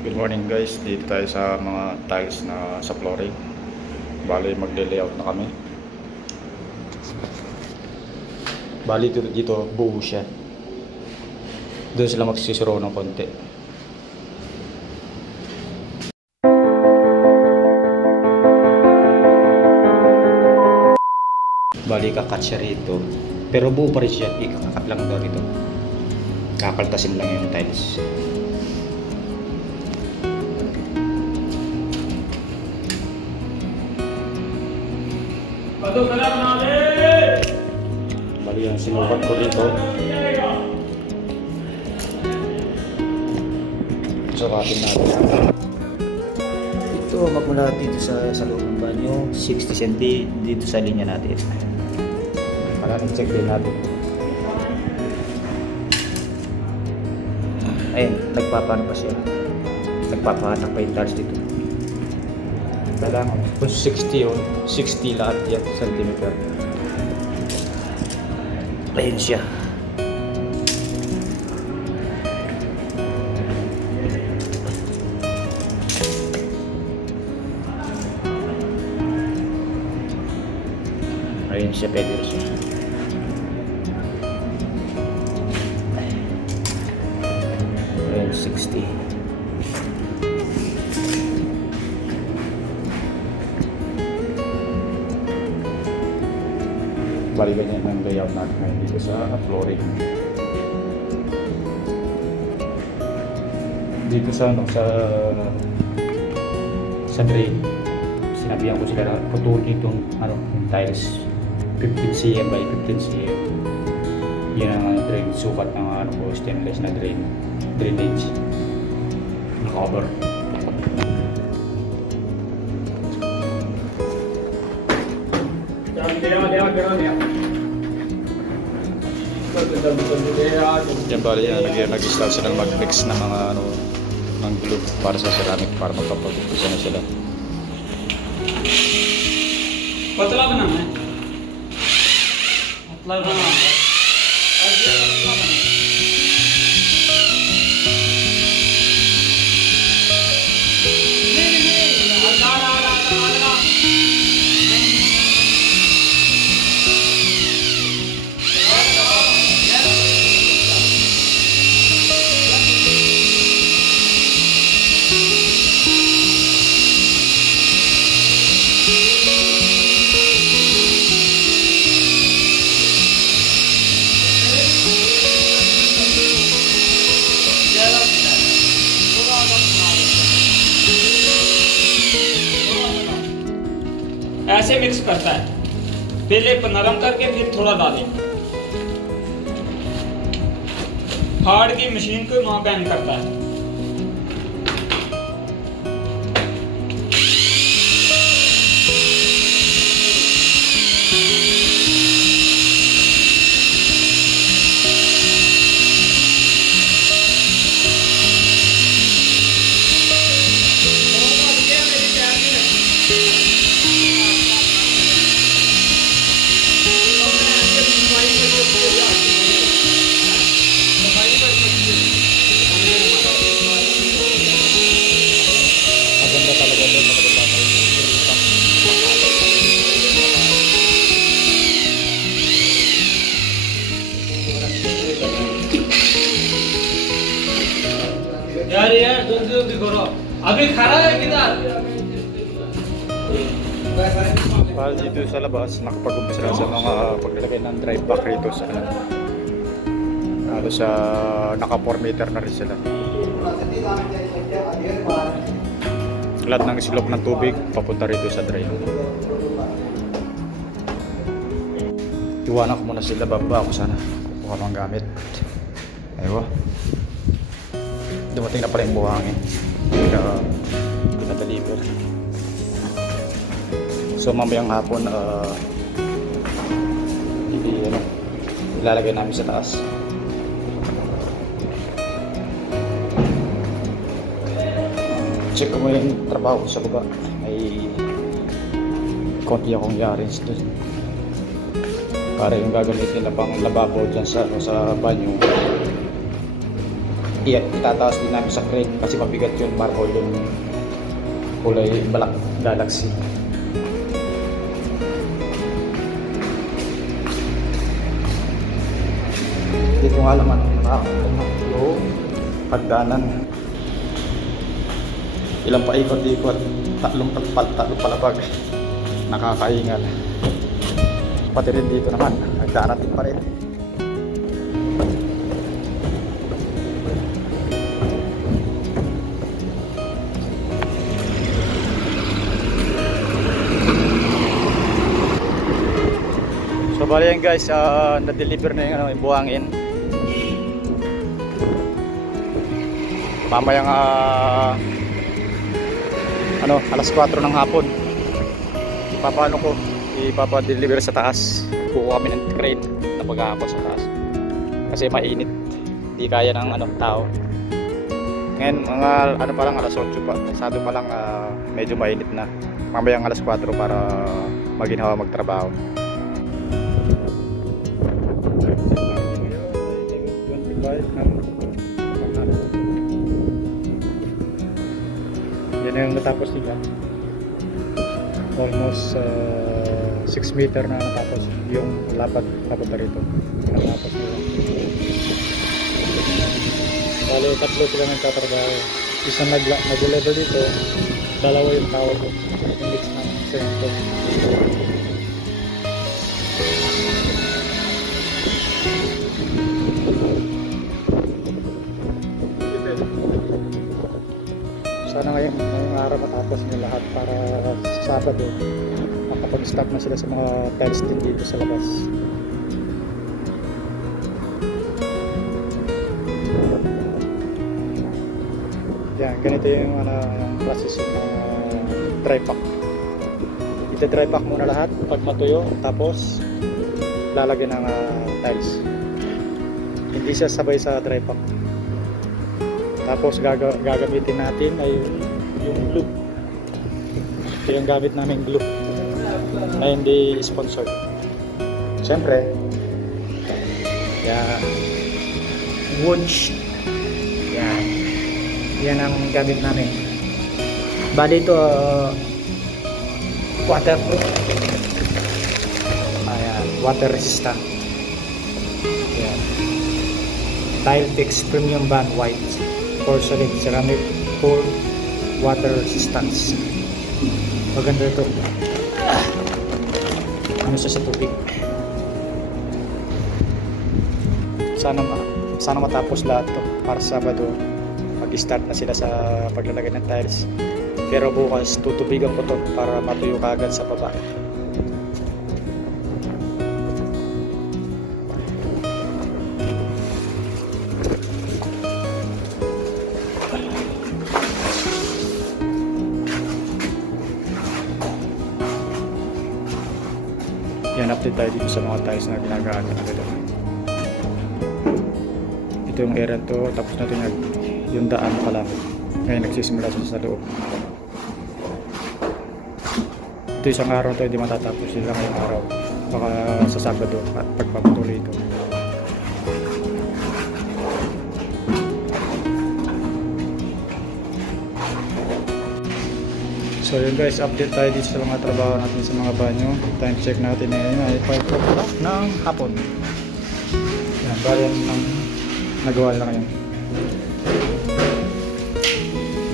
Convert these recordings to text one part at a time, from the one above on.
Good morning guys, dito tayo sa mga tiles na sa flooring. Bali magle-layout na kami. Bali dito buo siya. Doon sila magsisiro ng konti. Bali kakat siya rito. Pero buo pa rin siya, ikakat lang daw rito. Kakaltasin lang yung tiles. Bali yung sinukat ko dito. Sukatin natin. Ito magmula dito sa loob ng banyo 60 cm dito sa linya natin. Para i-check din natin. Ayun, nagpapano pa siya. Nagpapahatak pa yung tiles dito. Kailangan kung 60 o 60 lahat yan centimeter. Ayun siya. Ayun siya, pwede rin siya. Ayun, 60. Bali ganyan ang layout natin ngayon dito sa flooring. Dito sa sa drain, sinabihan ko sila na putulin itong yung tiles 15 cm by 15 cm. Yan ang drain, sukat ng stainless na drainage na cover. Yan bali yan, nag-start silang mag-mix ng mga ng glue para sa ceramic para magpapag-umpisa na sila. पतला बनाना है पतला बनाना है ऐसे मिक्स करता है पहले नरम करके फिर थोड़ा डालें हार्ड की मशीन को वहाँ बैन करता है Maganda talaga ito, maganda tayo. यार यार जल्दी जल्दी करो अभी खड़ा है किधर Para dito sa labas, nakapag-umpisa na sa mga paglalagay ng drive back rito sa sa naka 4 meter na rin sila. Lahat ng silok ng tubig papunta rito sa drain. Iwanan ko muna sila, baba ako sana kukuha ng gamit. Aywa, dumating na pala yung buhangin, pinadeliver. So mamayang hapon ilalagay namin sa taas. Check ko mo yung trabaho sa baba, may konti akong yarins doon para yung gagamitin na pang lababo dyan sa banyo itataas din namin sa crane kasi mabigat yung marble yung kulay black galaxy. Dito nga naman yung pagdaanan. Ilang paikot-ikot, tatlong palapag. Nakakaingal. Pati rin dito naman, nagdaanan din pa rin. So bali yan guys, na-deliver na yung buhangin. Mamayang alas 4 ng hapon. Ipapa-deliver sa taas. Kukuha kami ng crane na paghahapon sa taas. Kasi mainit. Hindi kaya ng tao. Ngayon mga pa lang alas 8 pa. Pasado pa lang medyo mainit na. Mamayang alas 4 para maginhawa magtrabaho. Yan na yung natapos nila. Almost 6 meter na natapos yung lapad papunta rito. Natapos nila. Bale, tatlo sila nagtatrabaho. Isang nag-level dito, dalawa yung tower ko. Yung mix ng cemento. Sana ngayong araw matapos nila lahat para sa Sabado makapag-start na sila sa mga tiles din dito sa labas. Yan, ganito yung yung process ng dry pack. Ita-dry pack muna lahat pag matuyo, tapos lalagyan ng tiles. Hindi siya sabay sa dry pack. Tapos gagamitin natin ay yung glue. Ito yung gamit namin glue na hindi sponsored. Siyempre, yan, wunsch. Yan ang gamit namin. Bali ito waterproof. Ayan, water resistant. Yan. Tile Fix Premium Band White Porcelain Ceramic Full Water Resistance. Maganda ito. Ano siya sa tubig. Sana matapos lahat to para sa Sabado. Mag-start na sila sa paglalagay ng tiles. Pero bukas tutubigan ko to para matuyo kaagad sa baba. Yan, update tayo dito sa mga tiles na ginagamit nila. Ito yung area to, tapos natin yung daan pa lang. Ngayon nagsisimula sa loob. Ito isang araw to, hindi matatapos sila ngayong araw. Baka sa Sabado at pagpapatuloy ito. So yun guys, update tayo dito sa mga trabaho natin sa mga banyo. Time check natin ngayon ay 5 o'clock ng hapon. Yan, bali ng nagawa na ngayon.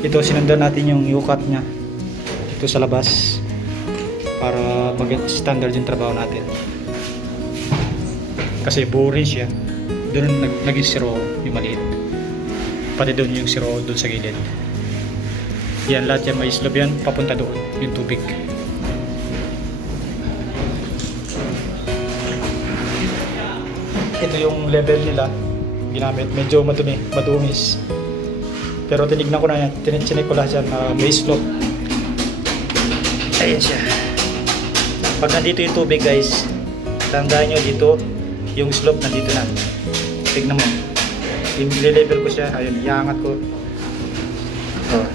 Ito, sinundan natin yung yukat nya dito sa labas para mag-standard yung trabaho natin. Kasi boring siya. Doon naging zero yung maliit. Pati doon yung zero doon sa gilid. Yan, lahat yan may slope yan, papunta doon, yung tubig. Ito yung level nila, ginamit, medyo madumis. Pero tinignan ko na yan, chinek ko lahat yan na may slope. Ayan siya. Pag nandito yung tubig guys, tandaan nyo dito, yung slope nandito na. Tignan mo. I-level ko siya, ayun, iangat ko. Oh.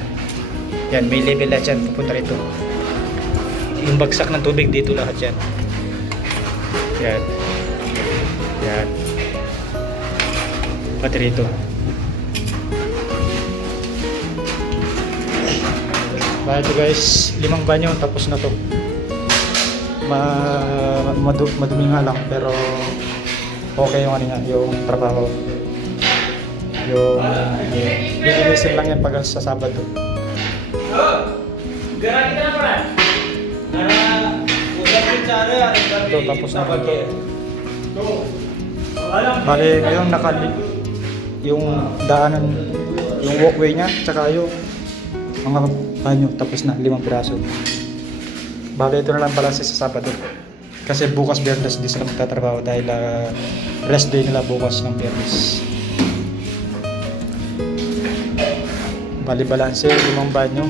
Yan, may level lahat yan, pupunta rito. Yung bagsak ng tubig dito lahat yan. Yan. Yan. Pati rito. Bale ito guys, 5 banyo, tapos na to. Madumi nga lang, pero okay yung ano nga, yung trabaho. Yung lilinisin lang yan pag sa Sabado. Ito, tapos na ito. Bale, ngayon yung daanan, yung walkway niya, tsaka yung mga banyo, tapos na 5 piraso. Bale, ito na lang pala sa Sabado. Kasi bukas Biyernes di sila magtatrabaho dahil rest day nila bukas ng Biyernes. Bale, balanse, 5 banyo.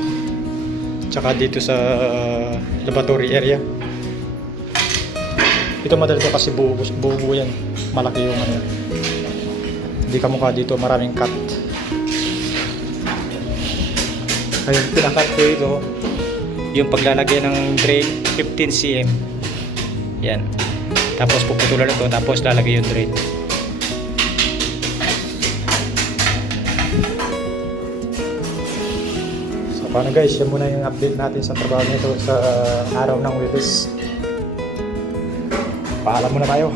Tsaka dito sa laboratory area. Ito madali to kasi buo yan. Malaki yung ano. Hindi kamukha dito, maraming cut. Ayun, pinakat ko ito. Yung paglalagay ng drain, 15 cm. Yan. Tapos puputulan ito, tapos lalagay yung drain. So paano guys, yan muna yung update natin sa trabaho nito sa araw ng Webes. Paalam muna tayo.